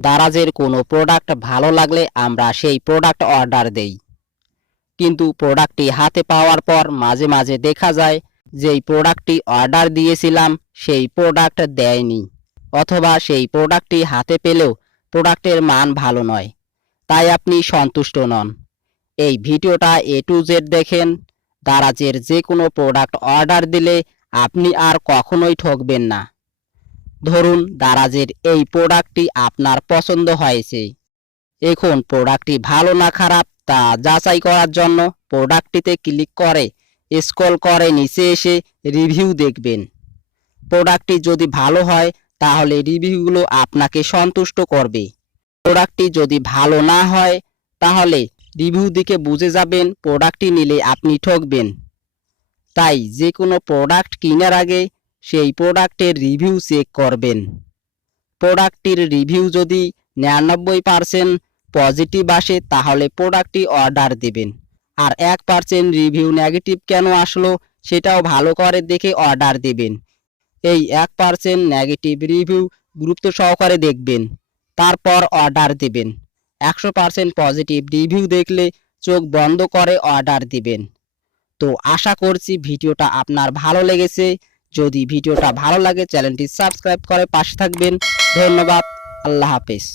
দারাজের কোনো প্রোডাক্ট ভালো লাগলে আমরা সেই প্রোডাক্ট অর্ডার দেই। কিন্তু প্রোডাক্টটি হাতে পাওয়ার পর মাঝে মাঝে দেখা যায় যেই প্রোডাক্টটি অর্ডার দিয়েছিলাম, সেই প্রোডাক্ট দেয়নি। অথবা সেই প্রোডাক্টটি হাতে পেলেও প্রোডাক্টের মান ভালো নয়। তাই আপনি সন্তুষ্ট নন। এই ভিডিওটা এ টু জেড দেখেন। দারাজের যে কোনো প্রোডাক্ট অর্ডার দিলে আপনি আর কখনোই ঠকবেন না। ধরুন দারাজের এই প্রোডাক্টটি আপনার পছন্দ হয়েছে। এখন প্রোডাক্টটি ভালো না খারাপ তা যাচাই করার জন্য প্রোডাক্টটিতে ক্লিক করে স্ক্রল করে নিচে এসে রিভিউ দেখবেন। প্রোডাক্টটি যদি ভালো হয়, তাহলে রিভিউগুলো আপনাকে সন্তুষ্ট করবে। প্রোডাক্টটি যদি ভালো না হয়, তাহলে রিভিউ দিকে বুঝে যাবেন প্রোডাক্টটি নিলে আপনি ঠকবেন। তাই যে কোনো প্রোডাক্ট কেনার আগে সেই প্রোডাক্টের রিভিউ চেক করবেন। প্রোডাক্টটির রিভিউ যদি নিরানব্বই পারসেন্ট পজিটিভ আসে, তাহলে প্রোডাক্টটি অর্ডার দেবেন। আর এক পার্সেন্ট রিভিউ নেগেটিভ কেন আসলো, সেটাও ভালো করে দেখে অর্ডার দেবেন। এই এক পার্সেন্ট নেগেটিভ রিভিউ গুরুত্ব সহকারে দেখবেন, তারপর অর্ডার দেবেন। একশো পার্সেন্ট পজিটিভ রিভিউ দেখলে চোখ বন্ধ করে অর্ডার দিবেন। তো আশা করছি ভিডিওটা আপনার ভালো লেগেছে। যদি ভিডিওটা ভালো লাগে চ্যানেলটি সাবস্ক্রাইব করে পাশে থাকবেন। ধন্যবাদ আল্লাহ হাফেজ।